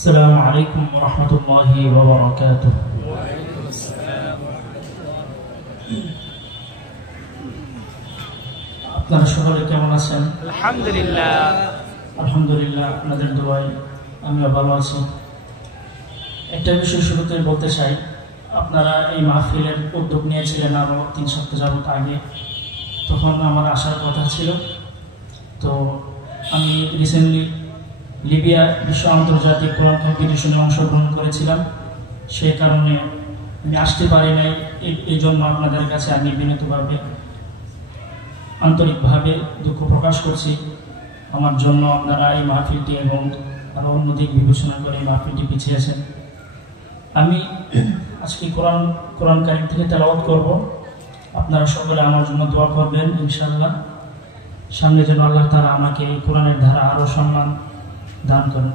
السلام عليكم ورحمة الله وبركاته. وعليكم السلام ورحمة الله. আপনারা সকলে কেমন আছেন? আলহামদুলিল্লাহ। আলহামদুলিল্লাহ, আপনাদের দোয়ায় আমিও ভালো আছি। একটা বিষয় শুরুতে বলতে চাই, আপনারা এই মাহফিলের উদ্যোগ নিয়েছিলেন আরও 3 সপ্তাহ যাবত আগে, তখন আমার আসার কথা ছিল। তো আমি রিসেন্টলি লিবিয়া বিশ্ব আন্তর্জাতিক কোরআন কম্পিটিশনে অংশগ্রহণ করেছিলাম, সেই কারণে আমি আসতে পারি নাই। এই জন্য আপনাদের কাছে আমি বিনীতভাবে আন্তরিকভাবে দুঃখ প্রকাশ করছি। আমার জন্য আপনারা এই মাহফিলটি এবং আরও অন্য দিক বিবেচনা করে এই মাহফিলটি পিছিয়েছেন। আমি আজকে কোরআন কারীম থেকে তেলাওয়াত করব। আপনারা সকলে আমার জন্য দোয়া করবেন ইনশাআল্লাহ। সামনে যেন আল্লাহ তাআলা আমাকে এই কোরআনের ধারা আরও সম্মান দান করেন।